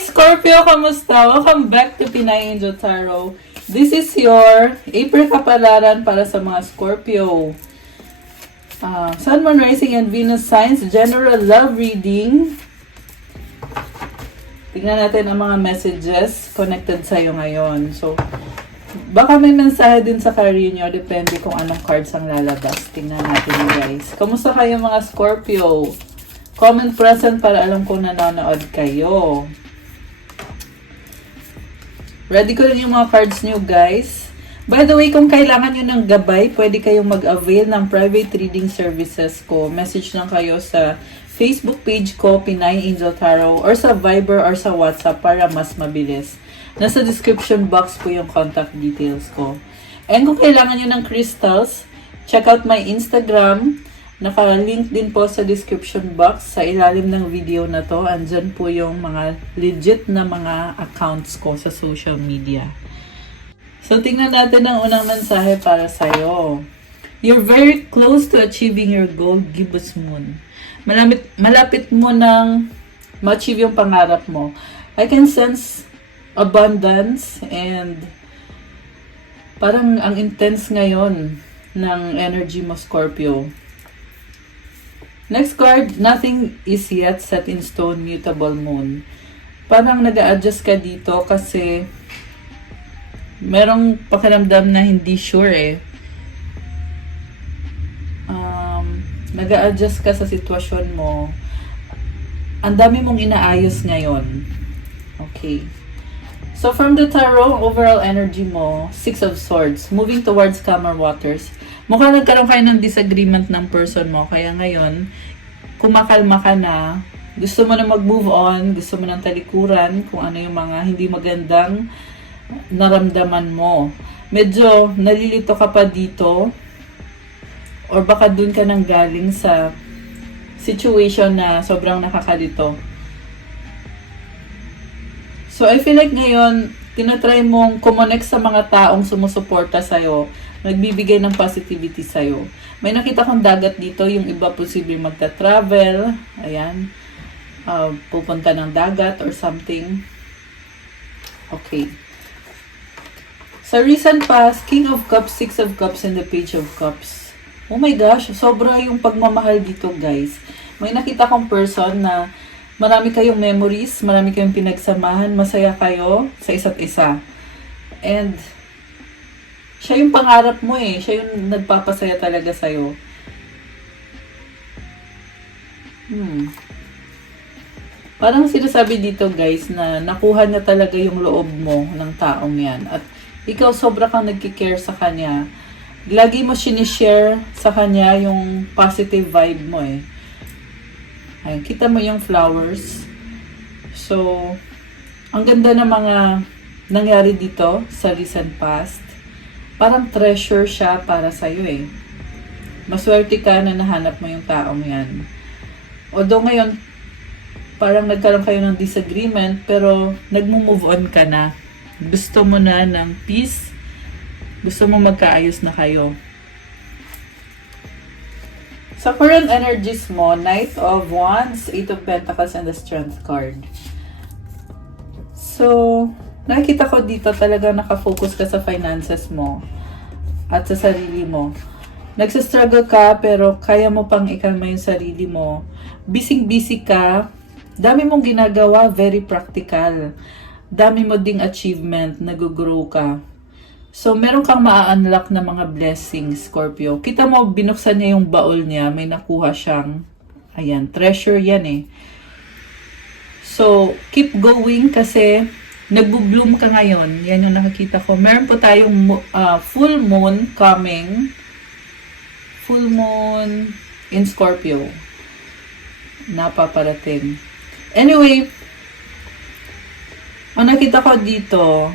Scorpio! Kamusta? Welcome back to Pinay Angel Tarot. This is your April kapalaran para sa mga Scorpio. Sun, Moon, Rising, and Venus signs. General love reading. Tingnan natin ang mga messages connected sa'yo ngayon. So, baka may mensahe din sa career nyo. Depende kung anong cards ang lalabas. Tingnan natin guys. Kamusta kayo mga Scorpio? Comment present para alam kung nanonood kayo. Ready ko rin yung mga cards nyo guys. By the way, kung kailangan nyo ng gabay, pwede kayong mag-avail ng private reading services ko. Message lang kayo sa Facebook page ko, Pinay Angel Tarot, or sa Viber or sa WhatsApp para mas mabilis. Nasa description box po yung contact details ko. And kung kailangan nyo ng crystals, check out my Instagram. Naka-link din po sa description box sa ilalim ng video na to. Andyan po yung mga legit na mga accounts ko sa social media. So, tingnan natin ang unang mensahe para sa'yo. You're very close to achieving your goal, Gibbous Moon. Malapit mo nang ma-achieve yung pangarap mo. I can sense abundance and parang ang intense ngayon ng energy mo, Scorpio. Next card, nothing is yet set in stone, mutable moon. Parang nag-a-adjust ka dito kasi merong pakiramdam na hindi sure eh. Nag-a-adjust ka sa sitwasyon mo. Ang dami mong inaayos ngayon. Okay. So from the tarot, overall energy mo, Six of Swords, moving towards calmer waters. Mukhang nagkaroon kayo ng disagreement ng person mo. Kaya ngayon, kumakalma ka na, gusto mo na mag-move on, gusto mo ng talikuran, kung ano yung mga hindi magandang naramdaman mo. Medyo nalilito ka pa dito, or baka dun ka nang galing sa situation na sobrang nakakalito. So, I feel like ngayon, tinatry mong kumonect sa mga taong sumusuporta sa'yo, nagbibigay ng positivity sa'yo. May nakita kong dagat dito, yung iba posible magta-travel, ayan, pupunta ng dagat or something. Okay. Sa recent past, King of Cups, Six of Cups, and the Page of Cups. Oh my gosh, sobra yung pagmamahal dito guys. May nakita kong person na marami kayong memories, marami kayong pinagsamahan, masaya kayo sa isa't isa. And siya yung pangarap mo eh. Siya yung nagpapasaya talaga sa'yo. Parang sinasabi dito guys na nakuha niya talaga yung loob mo ng taong yan. At ikaw sobra kang nagkikare sa kanya. Lagi mo sinishare sa kanya yung positive vibe mo eh. Ayun, kita mo yung flowers. So, ang ganda ng mga nangyari dito sa recent past. Parang treasure siya para sa'yo eh. Maswerte ka na nahanap mo yung taong yan. Although ngayon, parang nagkaroon kayo ng disagreement, pero nagmo-move on ka na. Gusto mo na ng peace. Gusto mo magkaayos na kayo. Sa current energies mo, Knight of Wands, Eight of Pentacles, and the Strength card. So, nakikita ko dito talaga nakafocus ka sa finances mo at sa sarili mo. Nagsastruggle ka pero kaya mo pang ikalma yung sarili mo. Busy-busy ka. Dami mong ginagawa, very practical. Dami mo ding achievement, nag-grow ka. So, meron kang maa-unlock na mga blessings, Scorpio. Kita mo, binuksan niya yung baul niya. May nakuha siyang, ayan, treasure yan eh. So, keep going kasi nagbo-bloom ka ngayon. Yan yung nakikita ko. Meron po tayong full moon coming. Full moon in Scorpio. Napaparating. Anyway, ang nakita ko dito,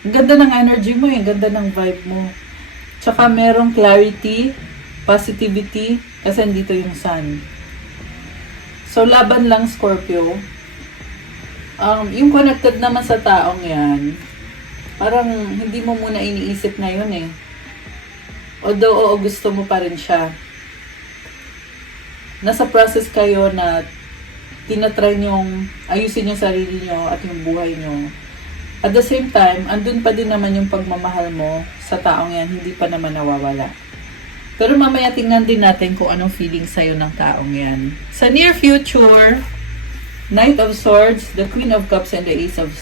ang ganda ng energy mo, ang ganda ng vibe mo. Tsaka merong clarity, positivity, kasi dito yung sun. So, laban lang, Scorpio. Yung connected naman sa taong yan, parang hindi mo muna iniisip ngayon eh. Although, oo, gusto mo pa rin siya. Nasa process kayo na tinatry nyong ayusin yung sarili nyo at yung buhay nyo. At the same time, andun pa din naman yung pagmamahal mo sa taong yan, hindi pa naman nawawala. Pero mamaya tingnan din natin kung anong feeling sa'yo ng taong yan. Sa near future, Knight of Swords, the Queen of Cups, and the Ace of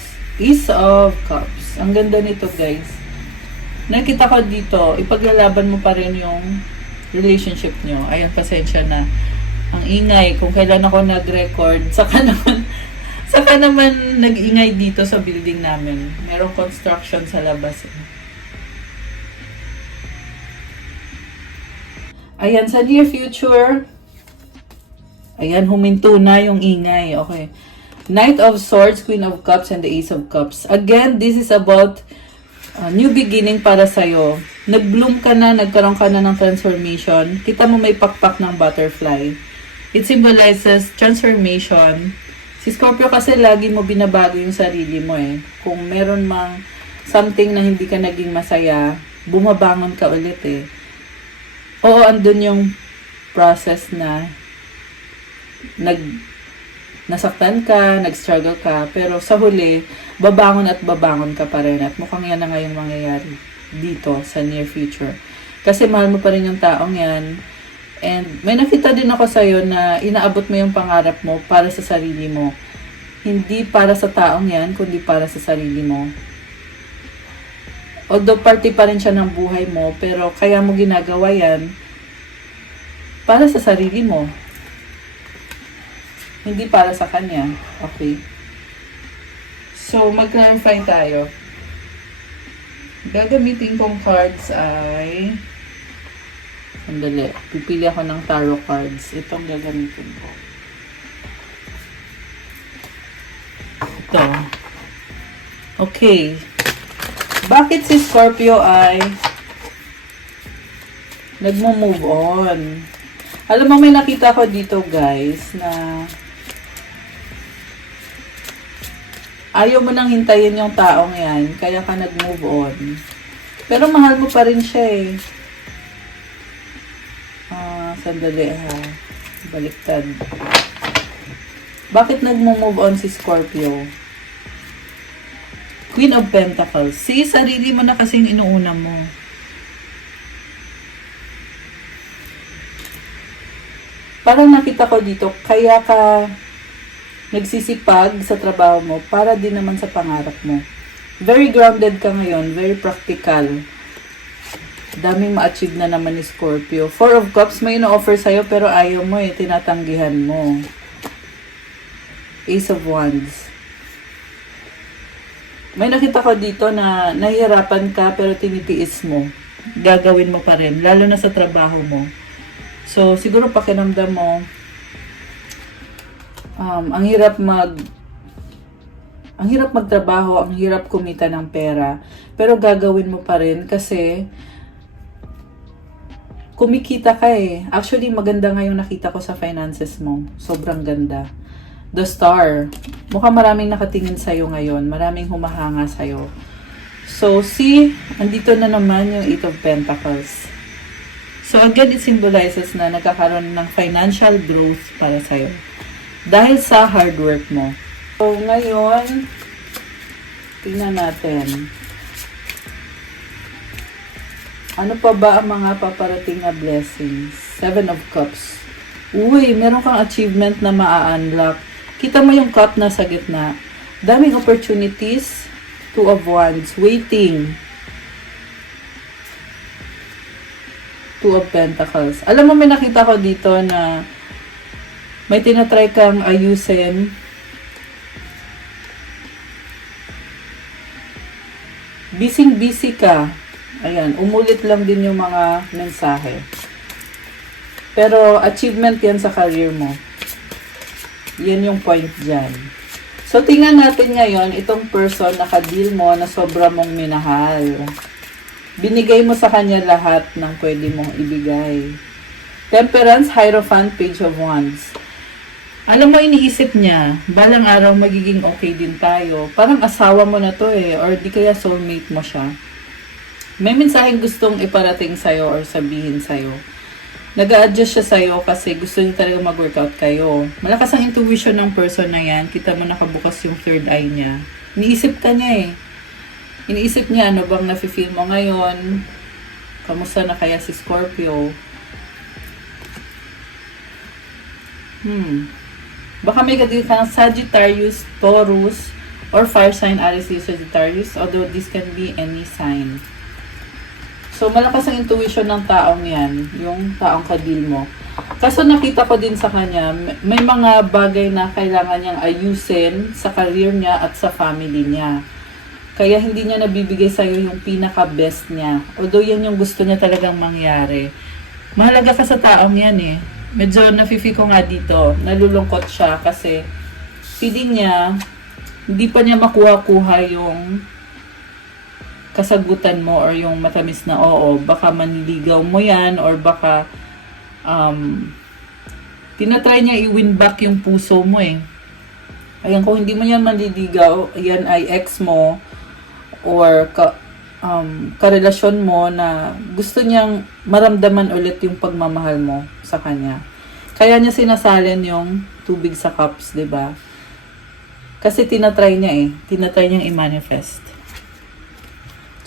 Cups. Ang ganda nito, guys. Nakita ko dito, ipaglalaban mo pa rin yung relationship nyo. Ayan, pasensya na. Ang ingay, kung kailan ako nag-record, saka naman nag-ingay dito sa building namin. Merong construction sa labas. Ayan, sa near future, ayan, huminto na yung ingay. Okay. Knight of Swords, Queen of Cups, and the Ace of Cups. Again, this is about new beginning para sa'yo. Nag-bloom ka na, nagkaroon ka na ng transformation. Kita mo may pakpak ng butterfly. It symbolizes transformation. Si Scorpio kasi lagi mo binabago yung sarili mo eh. Kung meron mang something na hindi ka naging masaya, bumabangon ka ulit eh. Oo, andun yung process na nasaktan ka, nag-struggle ka, pero sa huli, babangon at babangon ka pa rin. At mukhang yan na nga yung mangyayari dito sa near future. Kasi mahal mo pa rin yung taong yan. And may nakita din ako sa'yo na inaabot mo yung pangarap mo para sa sarili mo. Hindi para sa taong yan, kundi para sa sarili mo. Although party pa rin siya ng buhay mo, pero kaya mo ginagawa yan para sa sarili mo. Hindi para sa kanya. Okay? So, mag-clarify tayo. Gagamitin kong cards ay... Sandali. Pipili ako ng tarot cards. Itong gagamitin ko. Ito. Okay. Bakit si Scorpio ay nagmo-move on? Alam mo, may nakita ko dito, guys, na ayaw mo nang hintayin yung taong yan, kaya ka nag-move on. Pero mahal mo pa rin siya eh. Sandali ha. Baliktad. Bakit nag-move on si Scorpio? Queen of Pentacles. Si sarili mo na kasing inuuna mo. Parang nakita ko dito, kaya ka nagsisipag sa trabaho mo para din naman sa pangarap mo. Very grounded ka ngayon, very practical. Daming ma-achieve na naman ni Scorpio. Four of Cups, may ino-offer sa'yo pero ayaw mo eh, tinatanggihan mo. Ace of Wands. May nakita ko dito na nahihirapan ka pero tinitiis mo. Gagawin mo pa rin, lalo na sa trabaho mo. So, siguro pakiramdam mo, ang hirap magtrabaho, ang hirap kumita ng pera, pero gagawin mo pa rin kasi kumikita ka eh. Actually, maganda nga yung nakita ko sa finances mo. Sobrang ganda. The Star. Mukhang maraming nakatingin sa'yo ngayon. Maraming humahanga sa'yo. So, andito na naman yung Eight of Pentacles. So, again, it symbolizes na nagkakaroon ng financial growth para sa'yo. Dahil sa hard work mo. So, ngayon, tingnan natin. Ano pa ba ang mga paparating na blessings? Seven of Cups. Uy, meron kang achievement na maa-unlock. Kita mo yung cup na sa gitna. Daming opportunities. Two of Wands. Waiting. Two of Pentacles. Alam mo, may nakita ko dito na may tinatry kang ayusin. Busy ka. Ayan, umulit lang din yung mga mensahe. Pero achievement yan sa career mo. Yan yung point dyan. So, tingnan natin ngayon itong person na ka-deal mo na sobra mong minahal. Binigay mo sa kanya lahat ng pwede mong ibigay. Temperance, Hierophant, Page of Wands. Alam mo, iniisip niya, balang araw magiging okay din tayo. Parang asawa mo na to eh, or di kaya soulmate mo siya. May mensaheng gustong iparating sa'yo or sabihin sa'yo. Nag-a-adjust siya sa'yo kasi gusto niya talaga mag-workout kayo. Malakas ang intuition ng person na yan. Kita mo nakabukas yung third eye niya. Iniisip ka niya eh. Iniisip niya ano bang nafe-feel mo ngayon. Kamusta na kaya si Scorpio? Baka may kadil ka ng Sagittarius, Taurus, or fire sign Aries, Sagittarius. Although this can be any sign. So, malakas ang intuition ng taong yan, yung taong kadil mo. Kaso nakita ko din sa kanya, may mga bagay na kailangan niyang ayusin sa career niya at sa family niya. Kaya hindi niya nabibigay sa'yo yung pinaka-best niya. Although yan yung gusto niya talagang mangyari. Mahalaga ka sa taong yan eh. Medyo nafifi ko nga dito, nalulungkot siya kasi feeling niya, hindi pa niya makuha-kuha yung kasagutan mo or yung matamis na oo, baka maniligaw mo yan or baka tinatry niya i-win back yung puso mo eh. Ayan, kung hindi mo yan manliligaw, yan ay ex mo or karelasyon mo na gusto niyang maramdaman ulit yung pagmamahal mo sa kanya. Kaya niya sinasalin yung tubig sa cups, 'di ba? Kasi tinatry niya eh. Tinatry niyang i-manifest.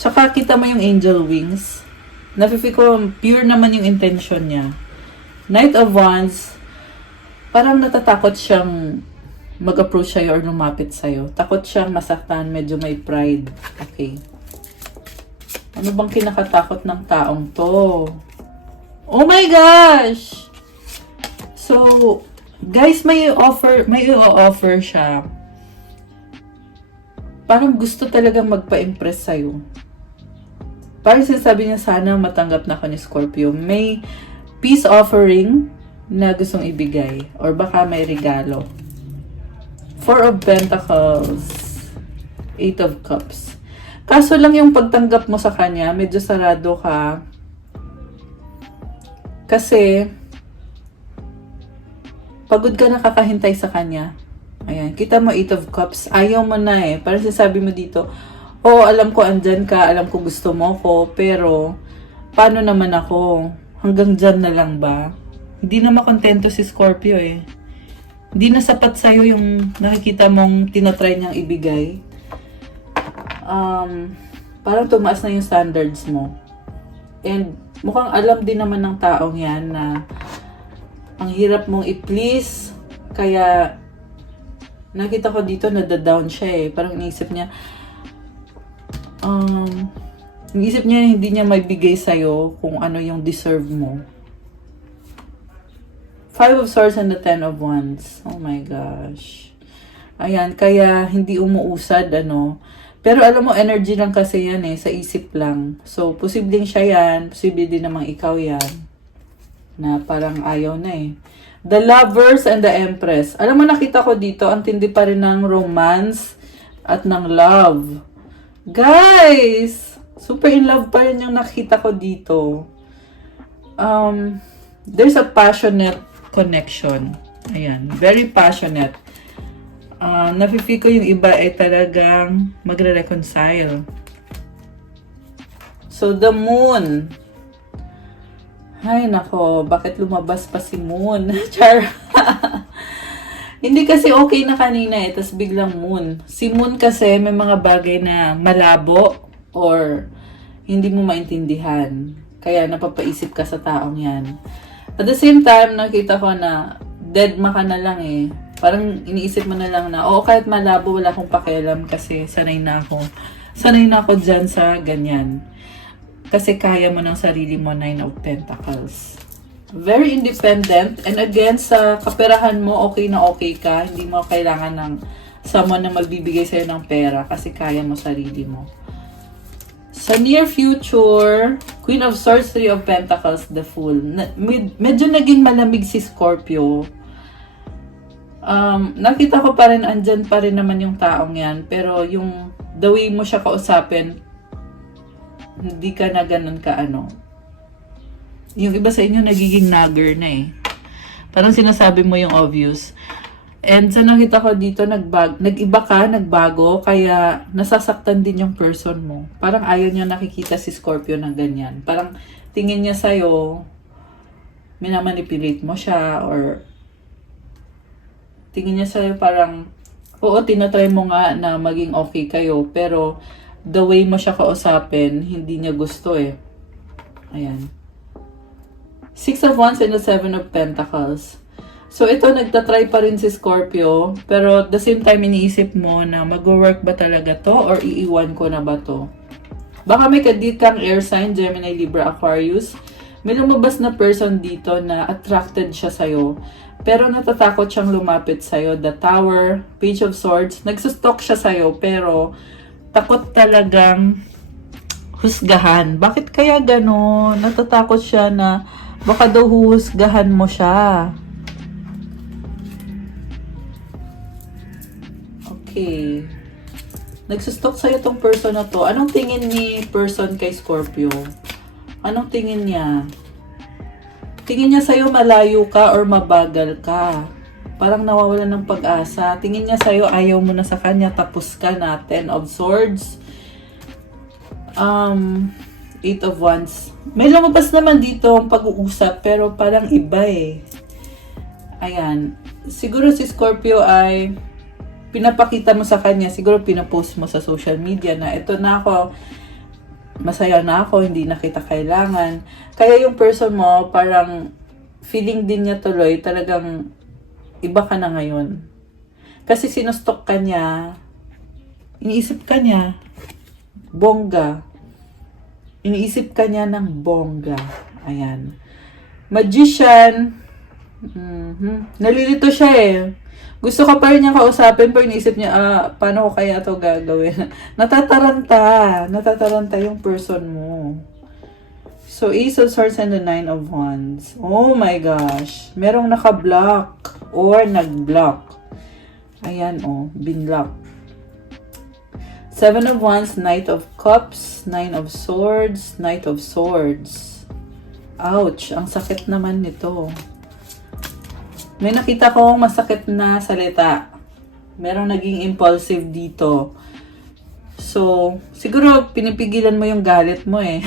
Tsaka kita mo yung angel wings. Nafe-feel ko pure naman yung intention niya. Knight of Wands, parang natatakot siyang mag-approach sa'yo or lumapit sa'yo. Takot siyang masaktan, medyo may pride. Okay. Ano bang kinakatakot ng taong to? Oh my gosh! So, guys, may i-offer siya. Parang gusto talagang magpa-impress sa'yo. Parang sinasabi niya, sana matanggap na ako ni Scorpio. May peace offering na gustong ibigay. Or baka may regalo. Four of Pentacles. Eight of Cups. Kaso lang yung pagtanggap mo sa kanya, medyo sarado ka. Kasi, pagod ka nakakahintay sa kanya. Ayan, kita mo 8 of Cups. Ayaw mo na eh. Parang sinasabi mo dito, oo, alam ko andyan ka, alam ko gusto mo ko, pero paano naman ako? Hanggang dyan na lang ba? Hindi na makontento si Scorpio eh. Hindi na sapat sa'yo yung nakikita mong tinatry niyang ibigay. Parang tumaas na yung standards mo. And mukhang alam din naman ng taong yan na ang hirap mong i-please. Kaya nakita ko dito nada-down siya eh. Parang iniisip niya, hindi niya maibigay sa'yo kung ano yung deserve mo. Five of Swords and the Ten of Wands. Oh my gosh. Ayan, kaya hindi umuusad, ano. Pero alam mo, energy lang kasi yan eh, sa isip lang. So, posibleng siya yan, posible din namang ikaw yan. Na parang ayaw na eh. The Lovers and the Empress. Alam mo, nakita ko dito, ang tindi pa rin ng romance at ng love. Guys! Super in love pa rin yung nakita ko dito. There's a passionate connection. Ayan, very passionate. Nafe-feel ko yung iba ay talagang magre-reconcile. So, the Moon. Ay, nako, bakit lumabas pa si Moon? Char. Hindi kasi okay na kanina eh, tas biglang Moon. Si Moon kasi may mga bagay na malabo or hindi mo maintindihan. Kaya napapaisip ka sa taong yan. At the same time, nakita ko na dead ma ka na lang eh. Parang iniisip mo na lang na, oo, kahit malabo, wala akong pakialam kasi sanay na ako. Sanay na ako dyan sa ganyan. Kasi kaya mo ng sarili mo, 9 of Pentacles. Very independent. And again, sa kaperahan mo, okay na okay ka. Hindi mo kailangan ng someone na magbibigay sa'yo ng pera kasi kaya mo sarili mo. Sa near future, Queen of Swords, 3 of Pentacles, the Fool. Medyo naging malamig si Scorpio. Nakita ko pa rin, andyan pa rin naman yung taong yan. Pero yung the way mo siya kausapin, hindi ka na ganun ka ano. Yung iba sa inyo nagiging nagger na eh. Parang sinasabi mo yung obvious. And sa nakita ko dito, nag-iba ka, nagbago, kaya nasasaktan din yung person mo. Parang ayaw niya nakikita si Scorpio ng ganyan. Parang tingin niya sa'yo, minamanipulate mo siya or tingin niya sa'yo parang, oo, tinatry mo nga na maging okay kayo, pero the way mo siya kausapin, hindi niya gusto eh. Ayan. 6 of Wands and the 7 of Pentacles. So, ito, nagtatry pa rin si Scorpio, pero at the same time, iniisip mo na mag-work ba talaga to or iiwan ko na ba to? Baka may kadit kang air sign, Gemini, Libra, Aquarius. May lumabas na person dito na attracted siya sa'yo, pero natatakot siyang lumapit sa'yo. The Tower, Page of Swords, nagsustalk siya sa'yo, pero takot talagang husgahan. Bakit kaya gano'n? Natatakot siya na baka daw huhusgahan mo siya. Okay. Nagsustalk sa'yo tong person na to. Anong tingin ni person kay Scorpio? Anong tingin niya? Tingin niya sa'yo malayo ka or mabagal ka. Parang nawawalan ng pag-asa. Tingin niya sa'yo ayaw mo na sa kanya, tapos ka na. 10 of Swords. 8 of Wands. May lumabas naman dito ang pag-uusap, pero parang iba eh. Ayan. Siguro si Scorpio ay pinapakita mo sa kanya, siguro pinapost mo sa social media na ito na ako, masaya na ako, hindi na kita kailangan. Kaya yung person mo, parang feeling din niya tuloy, talagang iba ka na ngayon. Kasi sinustok ka niya, iniisip ka niya, bongga. Iniisip ka niya ng bongga. Ayan. Magician, nalilito siya eh. Gusto ka pa rin niya kausapin, pero iniisip niya, paano ko kaya ito gagawin? Natataranta yung person mo. So, Ace of Swords and the 9 of Wands. Oh my gosh. Merong naka-block or nag-block. Ayan, oh, binlock. 7 of Wands, Knight of Cups, 9 of Swords, Knight of Swords. Ouch, ang sakit naman nito. May nakita kong masakit na salita. Merong naging impulsive dito. So, siguro pinipigilan mo yung galit mo eh.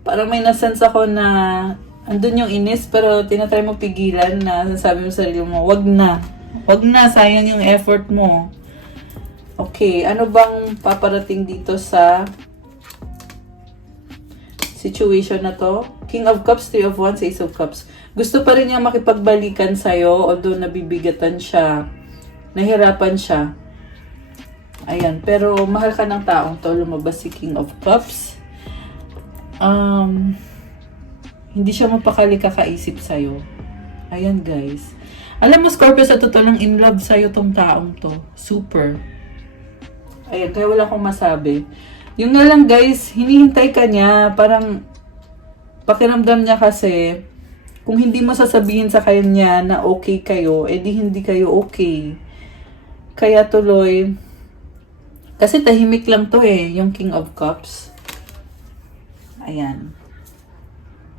Parang may nasense ako na andun yung inis, pero tinatry mo pigilan na sasabi mo sa sarili mo, wag na. Wag na, sayang yung effort mo. Okay, ano bang paparating dito sa situation na to? King of Cups, 3 of Wands, Ace of Cups. Gusto pa rin niya makipagbalikan sa'yo, although nabibigatan siya, nahirapan siya. Ayan, pero mahal ka ng taong to, lumabas si King of Cups. Hindi siya mapakali kakaisip sa'yo. Ayan guys. Alam mo, Scorpio, sa totoo lang in love sa'yo tong taong to. Super. Ayan, kaya wala akong masabi. Yung nga lang guys, hinihintay ka niya, parang pakiramdam niya kasi, kung hindi mo sasabihin sa kanya na okay kayo, edi hindi kayo okay. Kaya tuloy, kasi tahimik lang to eh, yung King of Cups. Ayan.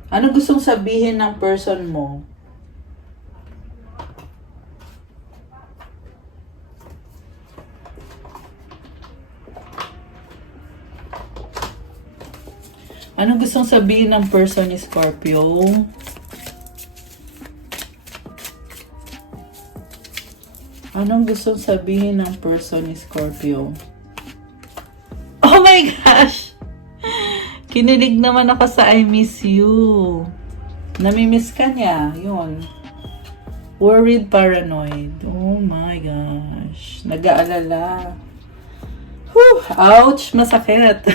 Ano gustong sabihin ng person mo? Ano gustong sabihin ng person ni Scorpio? Anong gustong sabihin ng person ni Scorpio? Oh my gosh! Kinilig naman ako sa I miss you. Namimiss ka niya. Yun. Worried, paranoid. Oh my gosh. Nag-aalala. Whew! Ouch! Masakit.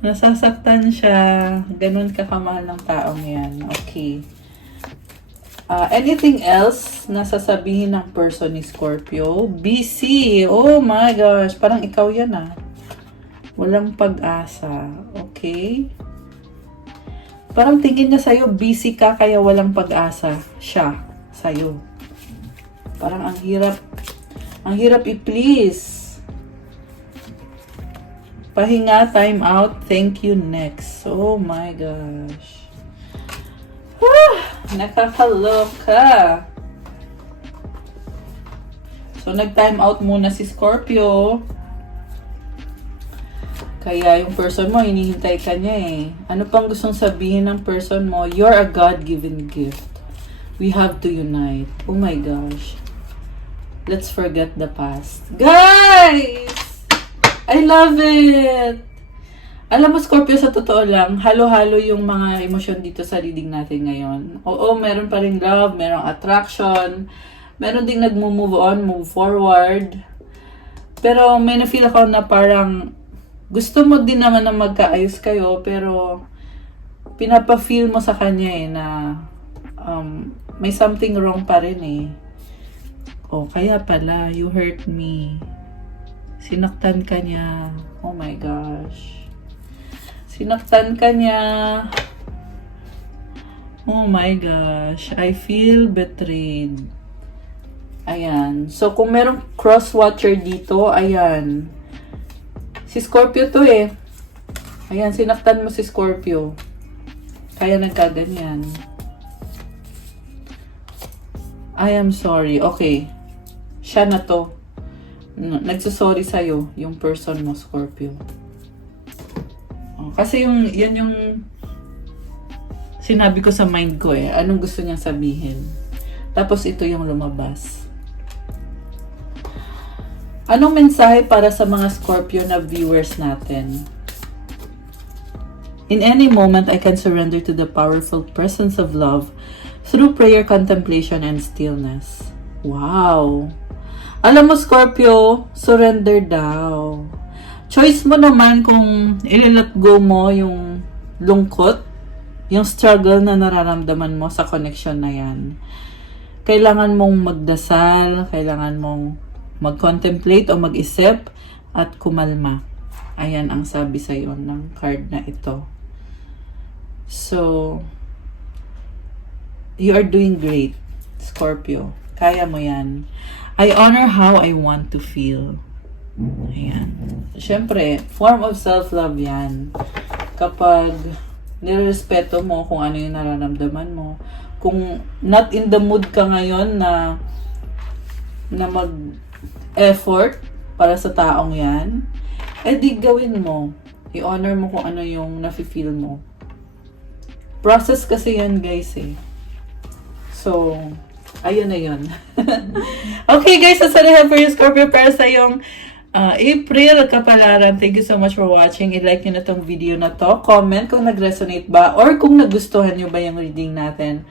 Nasasaktan siya. Ganun ka kamahal ng taong yan. Okay. Anything else na sasabihin ng person ni Scorpio? Busy. Oh my gosh. Parang ikaw yan ah. Walang pag-asa. Okay? Parang tingin niya sa'yo, busy ka kaya walang pag-asa siya sa'yo. Parang ang hirap i-please. Pahinga, time out, thank you, next. Oh my gosh. Nakakaloka. So, nag-time out muna si Scorpio. Kaya yung person mo, hinihintay ka niya eh. Ano pang gustong sabihin ng person mo? You're a God-given gift. We have to unite. Oh my gosh. Let's forget the past. Guys! I love it! Alam mo, Scorpio, sa totoo lang, halo-halo yung mga emosyon dito sa reading natin ngayon. Oo, meron pa rin love, merong attraction, meron ding nag-move on, move forward. Pero may na-feel ako na parang gusto mo din naman na magkaayos kayo, pero pinapa-feel mo sa kanya eh na may something wrong pa rin eh. Oh, kaya pala, you hurt me. Sinaktan ka niya. Oh my gosh. Sinaktan ka niya. Oh my gosh. I feel betrayed. Ayan. So, kung merong cross-watcher dito, ayan. Si Scorpio to eh. Ayan, sinaktan mo si Scorpio. Kaya nagkaganyan. I am sorry. Okay. Siya na to. Nagsusorry sa'yo, yung person mo, Scorpio. Kasi yan yung sinabi ko sa mind ko eh. Anong gusto niyang sabihin. Tapos ito yung lumabas. Anong mensahe para sa mga Scorpio na viewers natin? In any moment, I can surrender to the powerful presence of love through prayer, contemplation, and stillness. Wow! Alam mo, Scorpio, surrender daw. Choice mo naman kung i-let go mo yung lungkot, yung struggle na nararamdaman mo sa connection na yan. Kailangan mong magdasal, kailangan mong mag-contemplate o mag-isip at kumalma. Ayan ang sabi sa'yo ng card na ito. So, you are doing great, Scorpio. Kaya mo yan. I honor how I want to feel. Ayan. Siyempre, form of self-love yan. Kapag nirespeto mo kung ano yung nararamdaman mo. Kung not in the mood ka ngayon na mag-effort para sa taong yan, di gawin mo. I-honor mo kung ano yung nafe-feel mo. Process kasi yan, guys eh. So, ayun na yun. Okay guys, that's all I have for you, Scorpio, para sa yung April kapalaran. Thank you so much for watching. I-like nyo na tong video na to. Comment kung nag-resonate ba or kung nagustuhan nyo ba yung reading natin.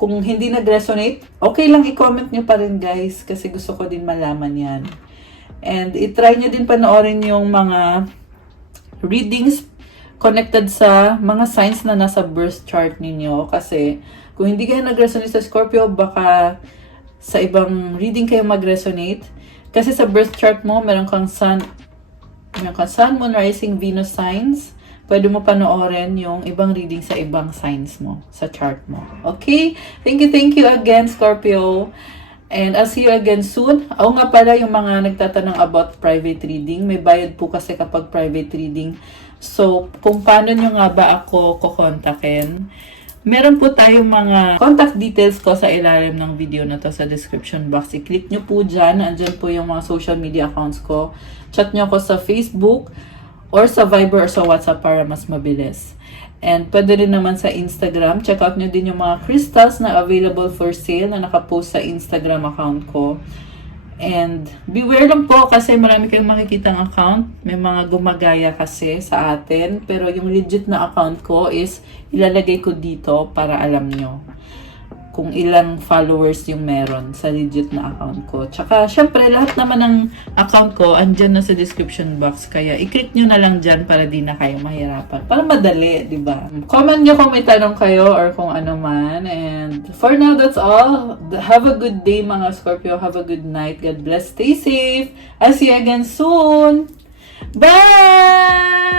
Kung hindi nag-resonate, okay lang i-comment nyo pa rin guys kasi gusto ko din malaman yan. And i-try nyo din panoorin yung mga readings connected sa mga signs na nasa birth chart ninyo kasi kung hindi kayo nag-resonate sa Scorpio, baka sa ibang reading kayo mag-resonate. Kasi sa birth chart mo, meron kang sun, moon, rising, Venus signs. Pwede mo panoorin yung ibang reading sa ibang signs mo, sa chart mo. Okay? Thank you again, Scorpio. And I'll see you again soon. Oo nga pala, yung mga nagtatanong about private reading, may bayad po kasi kapag private reading. So, kung paano nyo nga ba ako kukontakin, meron po tayong mga contact details ko sa ilalim ng video na to sa description box. I-click nyo po dyan. Andyan po yung mga social media accounts ko. Chat nyo ako sa Facebook or sa Viber or sa WhatsApp para mas mabilis. And pwede rin naman sa Instagram. Check out nyo din yung mga crystals na available for sale na nakapost sa Instagram account ko. And beware lang po kasi marami kayong makikitang account. May mga gumagaya kasi sa atin. Pero yung legit na account ko is ilalagay ko dito para alam nyo kung ilang followers yung meron sa legit na account ko. Tsaka, syempre, lahat naman ng account ko andyan na sa description box. Kaya, i-click nyo na lang dyan para di na kayo mahirapan. Para madali, di ba? Comment nyo kung may tanong kayo or kung ano man. And for now, that's all. Have a good day, mga Scorpio. Have a good night. God bless. Stay safe. I'll see you again soon. Bye!